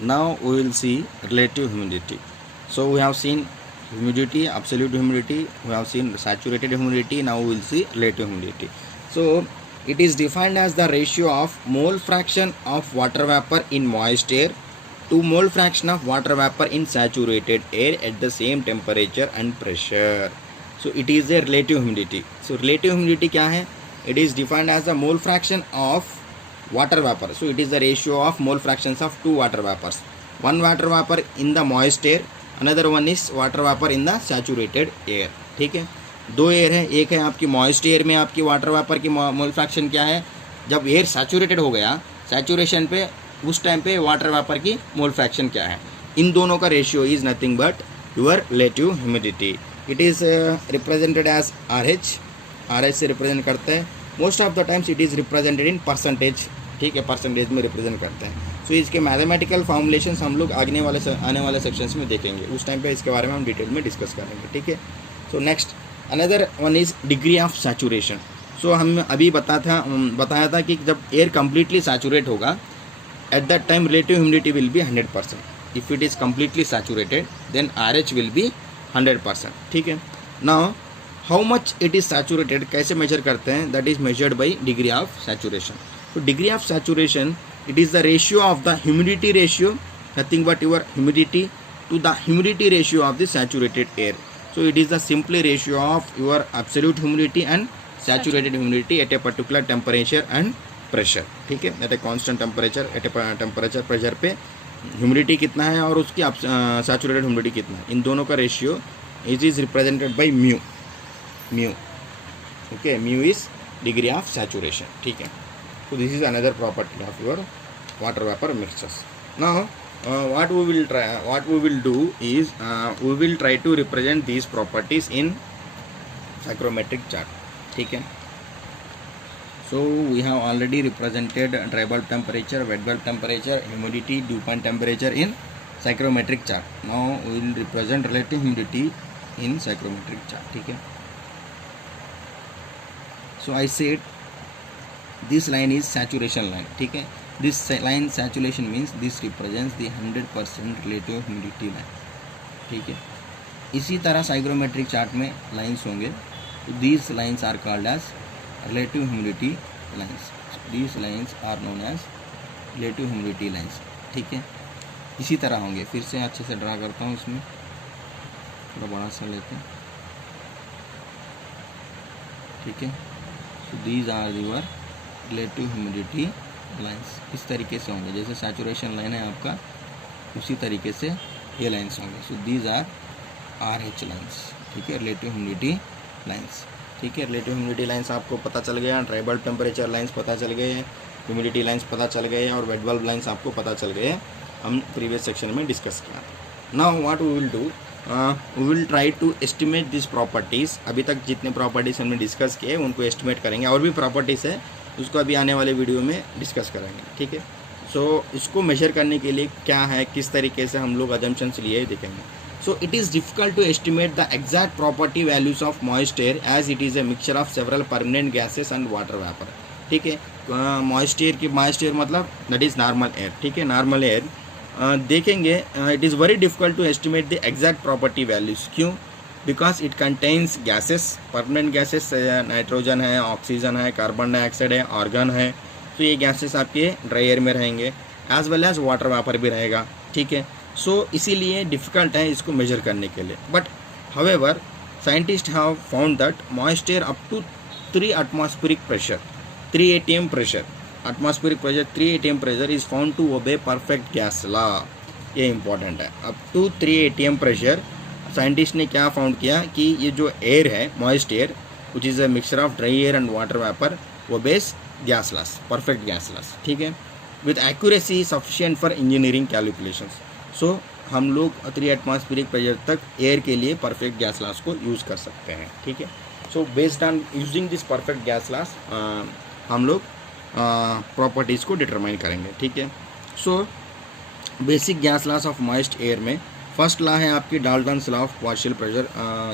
Now we will see relative humidity. So we have seen humidity, absolute humidity, we have seen saturated humidity, now we will see relative humidity. So it is defined as the ratio of mole fraction of water vapor in moist air to mole fraction of water vapor in saturated air at the same temperature and pressure. So it is a relative humidity. So relative humidity क्या है? It is defined as the mole fraction of water vapor. So it is the ratio of mole fractions of two water vapors. One water vapor in the moist air, another one is water vapor in the saturated air. ठीक है, दो air है, एक है आपकी moist air में आपकी water vapour की मोल फ्रैक्शन क्या है, जब एयर सैचुरेटेड हो गया, सैचुरेशन पे उस टाइम पे वाटर वेपर की मोल फ्रैक्शन क्या है. इन दोनों का ratio is nothing but your relative humidity. It is represented as RH. RH से रिप्रेजेंट करते हैं. Most of the times it is represented in percentage. ठीक है, परसेंटेज में रिप्रेजेंट करते हैं. सो इसके मैथमेटिकल फॉर्मुलेशंस हम लोग आने वाले सेक्शंस में देखेंगे. उस टाइम पे इसके बारे में हम डिटेल में डिस्कस करेंगे. ठीक है. So next another one is degree of saturation. So हम अभी बताया था कि जब एयर कम्प्लीटली सैचुरेट होगा, at that time relative humidity will be 100%. If it is completely saturated then RH will be 100%. ठीक है. Now how much it is saturated कैसे मेजर करते हैं, that is measured by degree of saturation. तो degree of saturation it is the ratio of the humidity ratio, nothing but your humidity, to the humidity ratio of the saturated air. So it is the simply ratio of your absolute humidity and saturated humidity at a particular temperature and pressure. ठीक है, at a constant temperature, at a temperature pressure पे humidity कितना है और उसकी saturated humidity कितना है, इन दोनों का ratio is represented by mu. Okay, mu is degree of saturation. ठीक है. So this is another property of your water vapor mixtures. Now what we will do is we will try to represent these properties in psychrometric chart. ठीक है. So we have already represented dry bulb temperature, wet bulb temperature, humidity, dew point temperature in psychrometric chart. Now we will represent relative humidity in psychrometric chart. ठीक है. So I said this line is saturation line. ठीक है. This line saturation means this represents the 100% relative humidity line. ठीक है. इसी तरह psychrometric chart में lines होंगे. तो these lines are called as relative humidity lines. These lines are known as relative humidity lines. ठीक है. इसी तरह होंगे. फिर से अच्छे से ड्रा करता हूँ, इसमें थोड़ा बड़ा सा लेते हैं. ठीक है. So these are your relative humidity lines. इस तरीके से होंगे, जैसे सैचुरेशन लाइन है आपका, उसी तरीके से ये लाइंस होंगे. So these are RH lines. ठीक है, रिलेटिव ह्यूमिडिटी लाइंस. ठीक है, रिलेटिव ह्यूमिडिटी लाइंस आपको पता चल गया, ड्राई बल्ब टेम्परेचर लाइंस पता चल गए, ह्यूमिडिटी लाइंस पता चल गए और वेट बल्ब लाइंस आपको पता चल गए. हम प्रीवियस सेक्शन में डिस्कस किया. Now what we will do, we will try to estimate this properties. अभी तक जितने प्रॉपर्टीज़ हमने डिस्कस किए उनको एस्टिमेट करेंगे. और भी प्रॉपर्टीज़ है, उसको अभी आने वाले वीडियो में डिस्कस करेंगे. ठीक है. सो इसको मेजर करने के लिए क्या है, किस तरीके से हम लोग अजम्पशंस लिए देखेंगे. So it is difficult to estimate the exact property values of moist air as it is a mixture of several permanent gases and water vapour. ठीक है. मॉइस्ट एयर मतलब दैट इज़ नॉर्मल एयर. ठीक है, normal air देखेंगे. It is very difficult to estimate the exact property values. क्यों? Because it contains gases, permanent gases, nitrogen है, oxygen है, carbon dioxide है, आर्गन है. तो ये गैसेस आपके ड्राई एयर में रहेंगे, as well as water vapour भी रहेगा. ठीक है. सो इसीलिए डिफ़िकल्ट है इसको मेजर करने के लिए. But however scientist have found that moist air up to 3 atmospheric pressure, 3 atm pressure, atmospheric pressure 3 atm pressure is found to obey perfect gas law. ये इंपॉर्टेंट है. Up to 3 atm pressure scientist ने क्या found किया कि ये जो air है, moist air, which is a mixture of dry air and water vapour, वो base gas laws, perfect gas laws. ठीक है, with accuracy sufficient for engineering calculations. So हम लोग 3 एटमॉस्फेरिक प्रेशर तक एयर के लिए परफेक्ट गैस लॉस को use कर सकते हैं. ठीक है. So based on using this perfect gas laws हम लोग प्रॉपर्टीज़ को डिटरमाइन करेंगे. ठीक है. So basic gas laws of moist air में फर्स्ट लॉ है आपकी Dalton's law of partial pressure.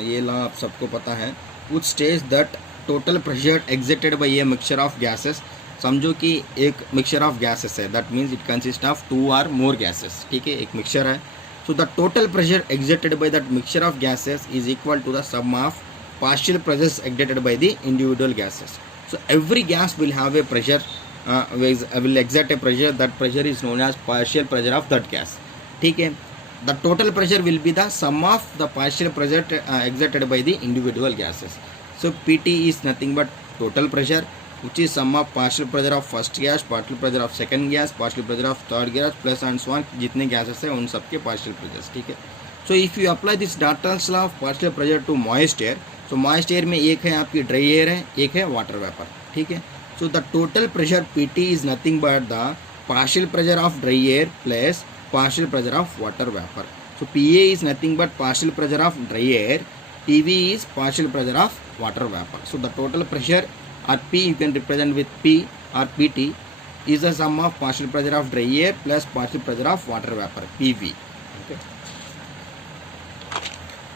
ये लॉ आप सबको पता है. Which states that total pressure exerted by a mixture of gases समझो कि एक मिक्सचर ऑफ गैसेस है, that means it consist of 2 or more gases, ठीक है, एक मिक्सचर है. So the total pressure exerted by that mixture of gases is equal to the sum of partial pressures exerted by the individual gases. So every gas will have a pressure, will exert a pressure. That pressure is known as partial pressure of that gas, ठीक है. The total pressure will be the sum of the partial pressure exerted by the individual gases. So PT is nothing but total pressure, which is sum of partial pressure of first gas, partial pressure of second gas, partial pressure of third gas, plus and so on, जितने gases हैं उन सब के partial pressures, ठीक है. So if you apply this Dalton's law of partial pressure to moist air, so moist air में एक है आपकी dry air है, एक है water vapor, ठीक है. So the total pressure PT is nothing but the partial pressure of dry air plus partial pressure of water vapor. So PA is nothing but partial pressure of dry air, PV is partial pressure of water vapor. So the total pressure or P you can represent with P or PT is the sum of partial pressure of dry air plus partial pressure of water vapor, PV. Okay.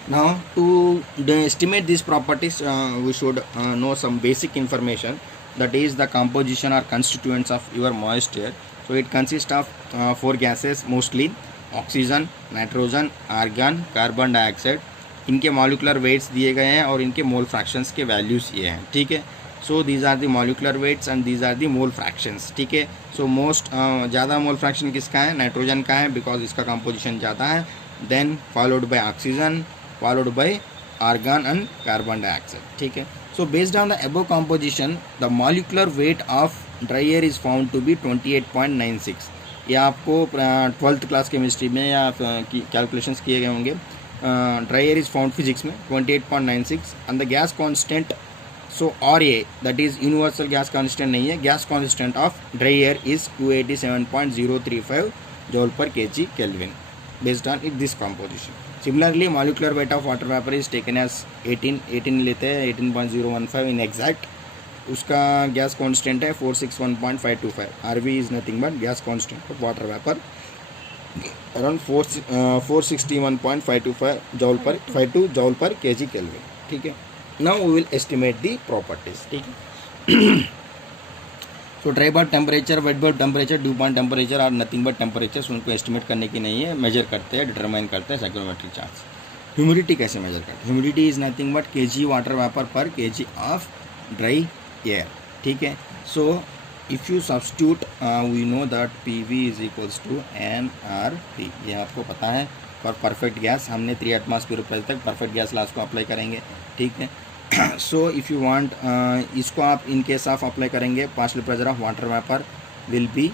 Now to estimate these properties, we should know some basic information, that is the composition or constituents of your moist air. So it consists of 4 gases mostly: oxygen, nitrogen, argon, carbon dioxide. इनके molecular weights दिए गए हैं और इनके मोल fractions के values ये हैं, ठीक है. So these are the molecular weights and these are the mole fractions, ठीक है. सो मोस्ट ज़्यादा मोल फ्रैक्शन किसका है? नाइट्रोजन का है, बिकॉज इसका कंपोजिशन ज़्यादा है. Then followed by oxygen, followed by argon and carbon dioxide, ठीक है. So based on the above composition, the molecular weight of dry air is found to be 28.96. ये आपको 12th क्लास केमिस्ट्री में या calculations किए गए होंगे. Dry air is found physics में 28.96 and the gas constant, so RA that is universal gas constant नहीं है, gas constant of dry air is 287.035 joule पर kg Kelvin based on this composition. Similarly, molecular weight of water vapor is taken as 18 लेते हैं, 18.015 in exact. उसका gas constant है 461.525. RV is nothing but gas constant of water vapor around 461.525 joule पर 52 joule पर kg Kelvin, ठीक है. Now we will estimate the properties, ठीक है. सो dry bulb temperature, wet bulb temperature, due point temperature और nothing but temperature, उनको estimate करने की नहीं है, मेजर करते हैं, डिटरमाइन करते हैं साइक्रोमेट्रिक चार्ट्स. ह्यूमिडिटी कैसे मेजर करते हैं? Humidity is nothing but kg water vapour पर kg ऑफ ड्राई एयर, ठीक है. So if you substitute, we know that PV is equals to nRT, ये आपको पता है. फॉर परफेक्ट गैस हमने 3 एटमॉस्फेयर प्रेशर तक परफेक्ट गैस लॉस को अप्लाई करेंगे, ठीक है. सो इफ़ यू वांट, इसको आप इन केस ऑफ अप्लाई करेंगे, partial pressure of water vapour will be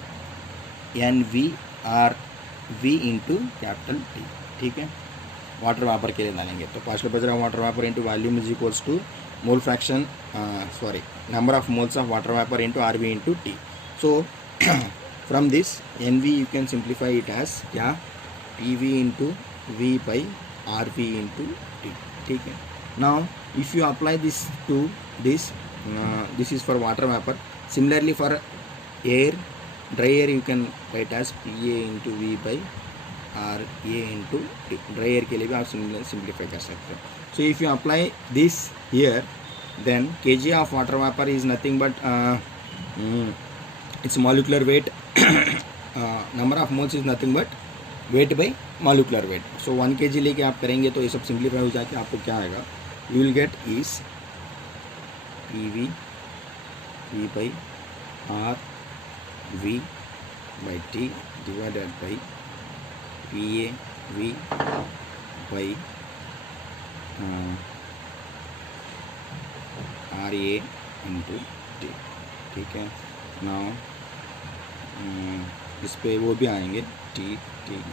NVRV into capital T, ठीक है. वाटर वेपर के लिए डालेंगे तो partial pressure of water vapour into volume is equals to mole fraction, number of moles of water vapour into RV into T. So from this NV you can simplify it as क्या? PV into V by RV into T, ठीक है. Now if you apply this to this, this is for water vapor. Similarly for air, dry air, you can write as PA into V by RA into T. Dry air के लिए भी आप simplify कर सकते हो. So if you apply this here, then kg of water vapor is nothing but its molecular weight, number of moles is nothing but weight by molecular weight. So 1 kg लेके आप करेंगे तो ये सब simplify हो जाके आपको क्या आएगा? You will get is PV V by R V by T divided by PA V by RA into T, ठीक है. Now इस पे वो भी आएंगे, T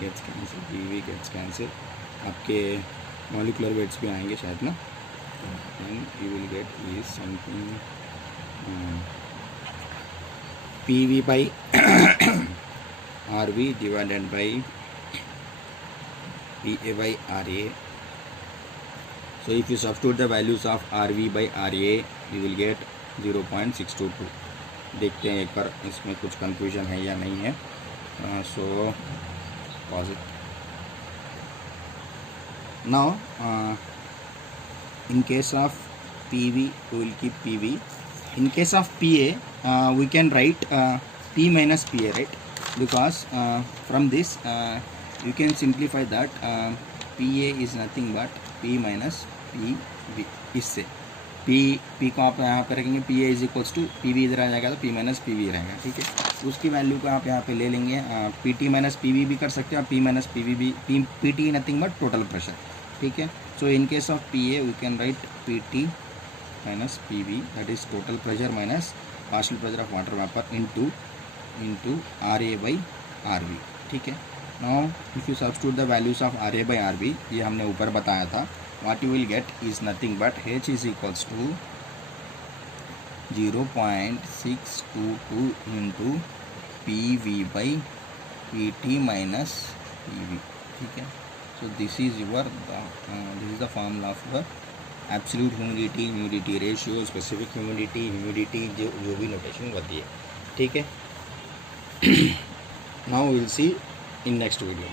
gets cancel, PV gets cancel, आपके मॉलिकुलर वेट्स भी आएंगे शायद ना. And you will get is something PV by RV divided by PA by RA. So if you substitute the values of RV by RA, you will get 0.622. देखते हैं एक बार इसमें कुछ कंफ्यूजन है या नहीं है. So pause it. Now in case of PV, we will keep PV in case of PA, we can write P minus PA, right? Because from this you can simplify that PA is nothing but P minus PV. इससे P को आप यहाँ पर रखेंगे, PA is equals to PV इधर आ जाएगा तो P minus PV रहेगा, ठीक है। उसकी वैल्यू को आप यहाँ पे ले लेंगे, PT माइनस PV भी कर सकते हैं और P माइनस PV भी, PT nothing but total pressure, ठीक है। So in case of PA we can write PT minus PV, that is total pressure minus partial pressure of water vapor into RA by RV, ठीक है। Now if you substitute the values of RA by RV, ये हमने ऊपर बताया था, what you will get is nothing but H is equals to 0.622 into PV by PT minus PV, ठीक है। So this is your this is the formula of the absolute humidity, humidity ratio, specific humidity जो भी notation होती है, ठीक है। Now will see in next video.